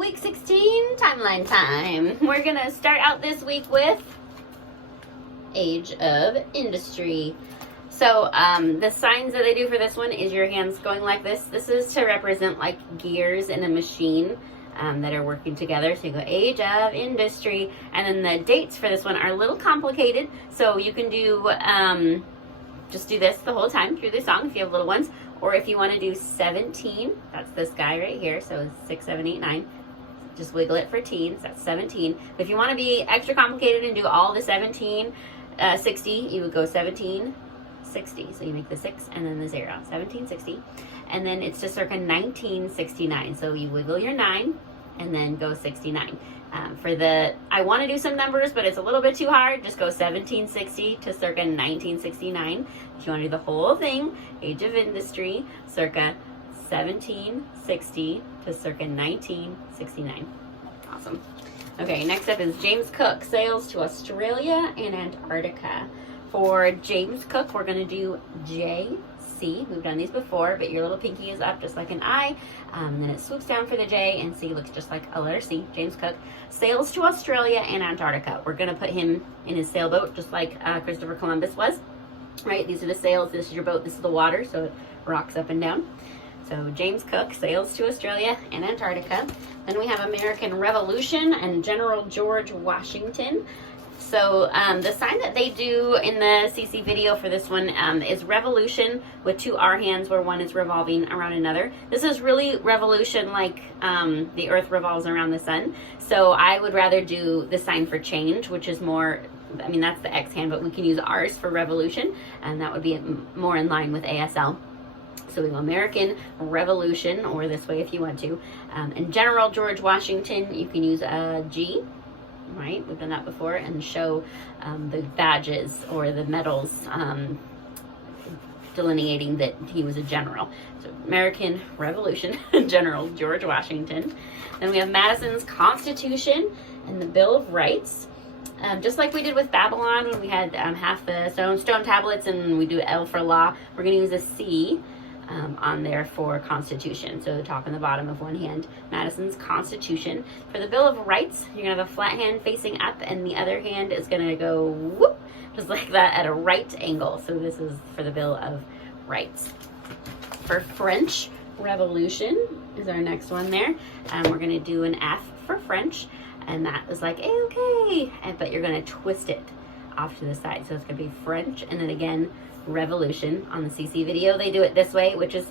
week 16 timeline time. We're gonna start out this week with Age of Industry. So the signs that they do for this one is your hands going like this. This is to represent like gears in a machine that are working together. So you go Age of Industry, and then the dates for this one are a little complicated. So you can do just do this the whole time through the song if you have little ones, or if you want to do 17, that's this guy right here. So 6, 7, 8, 9. Just wiggle it for teens. That's 17. But if you want to be extra complicated and do all the 17, 60, you would go 17, 60. So you make the 6 and then the 0. 1760. And then it's just circa 1969. So you wiggle your 9 and then go 69. For the, I want to do some numbers, but it's a little bit too hard. Just go 1760 to circa 1969. If you want to do the whole thing, Age of Industry, circa 1760 to circa 1969. Awesome. Okay, next up is James Cook, sails to Australia and Antarctica. For James Cook, we're going to do J, C. We've done these before, but your little pinky is up just like an I. Then it swoops down for the J, and C looks just like a letter C. James Cook sails to Australia and Antarctica. We're going to put him in his sailboat just like Christopher Columbus was. Right, these are the sails. This is your boat. This is the water, so it rocks up and down. So James Cook sails to Australia and Antarctica. Then we have American Revolution and General George Washington. So the sign that they do in the CC video for this one is revolution with 2 R hands where one is revolving around another. This is really revolution like the earth revolves around the sun. So I would rather do the sign for change, which is more, I mean, that's the X hand, but we can use ours for revolution, and that would be more in line with ASL. So we go American Revolution, or this way if you want to. And General George Washington, you can use a G. Right, we've done that before, and show the badges or the medals delineating that he was a general. So American Revolution, General George Washington. Then we have Madison's Constitution and the Bill of Rights. Just like we did with Babylon when we had half the stone tablets, and we do L for law, we're going to use a C on there for Constitution. So the top and the bottom of one hand, Madison's Constitution. For the Bill of Rights, you're going to have a flat hand facing up, and the other hand is going to go whoop, just like that at a right angle. So this is for the Bill of Rights. For French Revolution is our next one there. We're going to do an F for French, and that is like A-OK, but you're going to twist it off to the side. So it's going to be French, and then again, Revolution. On the CC video they do it this way, which is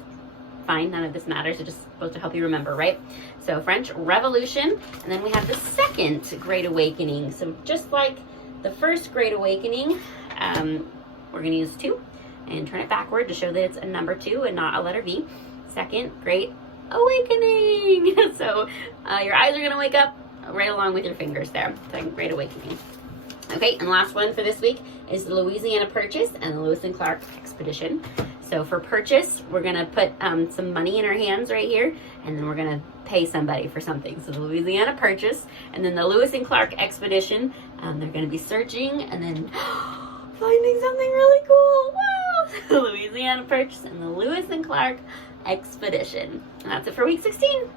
fine, none of this matters, it's just supposed to help you remember, right? So French Revolution, and then we have the second Great Awakening. So just like the first Great Awakening, we're going to use 2 and turn it backward to show that it's a number 2 and not a letter V. Second Great Awakening. So your eyes are going to wake up right along with your fingers there. Second Great Awakening. Okay, and last one for this week is the Louisiana Purchase and the Lewis and Clark Expedition. So for Purchase, we're going to put some money in our hands right here, and then we're going to pay somebody for something. So the Louisiana Purchase, and then the Lewis and Clark Expedition, they're going to be searching and then finding something really cool. Wow! The Louisiana Purchase and the Lewis and Clark Expedition. And that's it for week 16.